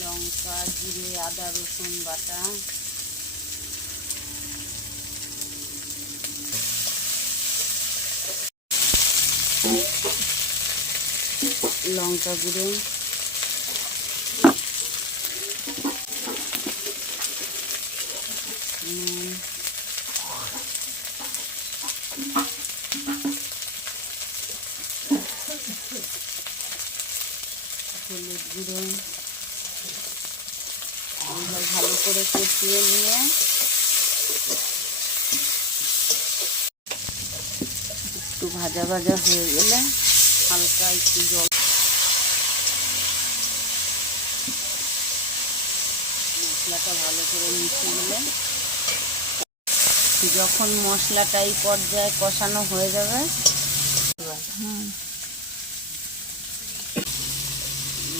লঙ্কা, জিরে, আদা, রসুন বাটা, লঙ্কা গুঁড়ো, হলুদ গুঁড়ো, ভালো করে কষিয়ে নিয়ে একটু ভাজা ভাজা হয়ে গেলে হালকা একটু জল, মশলাটা ভালো করে মিশে গেলে যখন মশলাটা এই পর্যায়ে কষানো হয়ে যাবে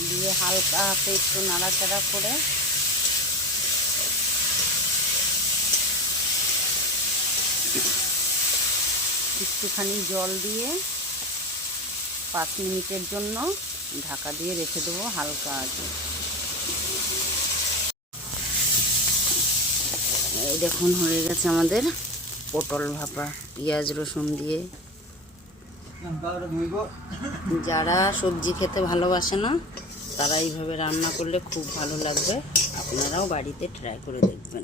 দিয়ে হালকা হাতে একটু নাড়াচাড়া করে একটুখানি জল দিয়ে 5 মিনিটের জন্য ঢাকা দিয়ে রেখে দেবো হালকা আঁচে। এই দেখুন হয়ে গেছে আমাদের পটল ভাপা পেঁয়াজ রসুন দিয়ে। যারা সবজি খেতে ভালোবাসে না তারা এইভাবে রান্না করলে খুব ভালো লাগবে, আপনারাও বাড়িতে ট্রাই করে দেখবেন।